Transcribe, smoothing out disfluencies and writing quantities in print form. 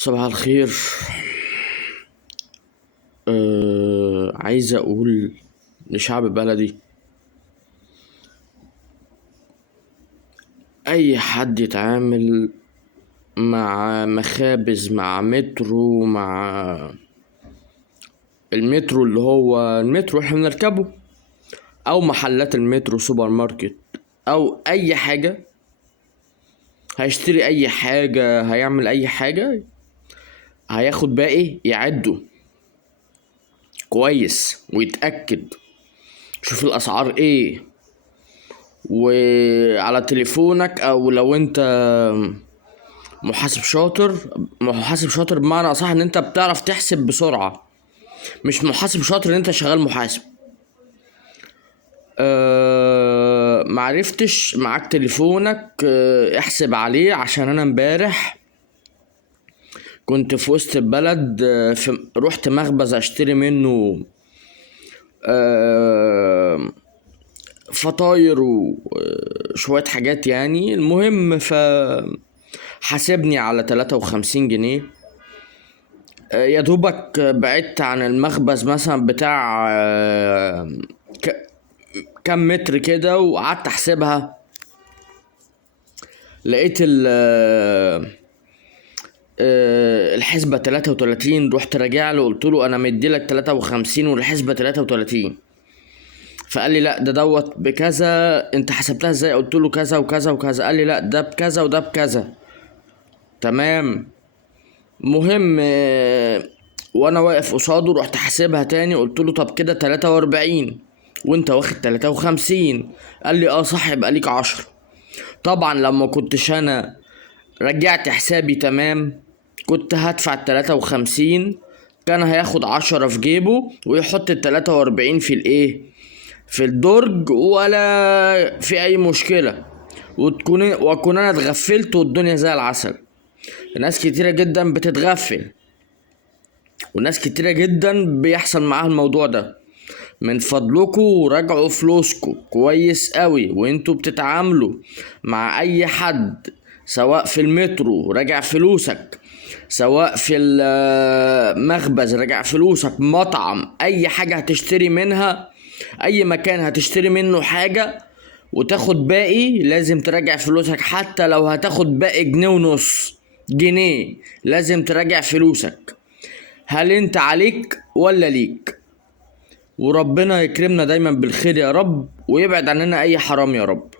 صباح الخير. عايز اقول لشعب بلدي، اي حد يتعامل مع مخابز، مع مترو، مع المترو اللي هو المترو احنا بنركبه، او محلات المترو، سوبر ماركت، او اي حاجة، هيشتري اي حاجة، هيعمل اي حاجة، هياخد باقي يعده كويس ويتأكد، شوف الاسعار ايه، وعلى تليفونك، او لو انت محاسب شاطر بمعنى اصح ان انت بتعرف تحسب بسرعة، مش محاسب شاطر ان انت شغال محاسب. معرفتش معاك تليفونك، احسب عليه، عشان انا امبارح كنت في وسط البلد، رحت مخبز اشتري منه فطاير وشوية حاجات، يعني المهم حاسبني على 53 جنيه. يا دوبك بعدت عن المخبز مثلا بتاع كام متر كده، وقعدت احسبها، لقيت الحسبة 33. رحت راجع له قلت له انا مديلك 53 والحسبة 33. فقال لي لا، دوت بكذا، انت حسبتها ازاي؟ قلت له كذا وكذا وكذا. قال لي لا، ده بكذا وده بكذا. تمام. مهم، وانا واقف قصاده رحت حاسبها تاني، قلت له طب كده 43 وانت واخد 53. قال لي اه صح، يبقى ليك 10. طبعا لما كنتش انا رجعت حسابي تمام، كنت هدفع 53، كان هياخد 10 في جيبه ويحط 43 في الايه، في الدرج، ولا في اي مشكلة، واكون انا اتغفلت والدنيا زي العسل. ناس كتيرة جدا بتتغفل، وناس كتيرة جدا بيحصل معاها الموضوع ده. من فضلكوا راجعوا فلوسكوا كويس قوي وانتوا بتتعاملوا مع اي حد، سواء في المترو راجع فلوسك، سواء في المخبز راجع فلوسك، مطعم، اي حاجة هتشتري منها، اي مكان هتشتري منه حاجة وتاخد باقي، لازم تراجع فلوسك. حتى لو هتاخد باقي جنيه ونص، جنيه، لازم تراجع فلوسك. هل انت عليك ولا ليك؟ وربنا يكرمنا دايما بالخير يا رب، ويبعد عننا اي حرام يا رب.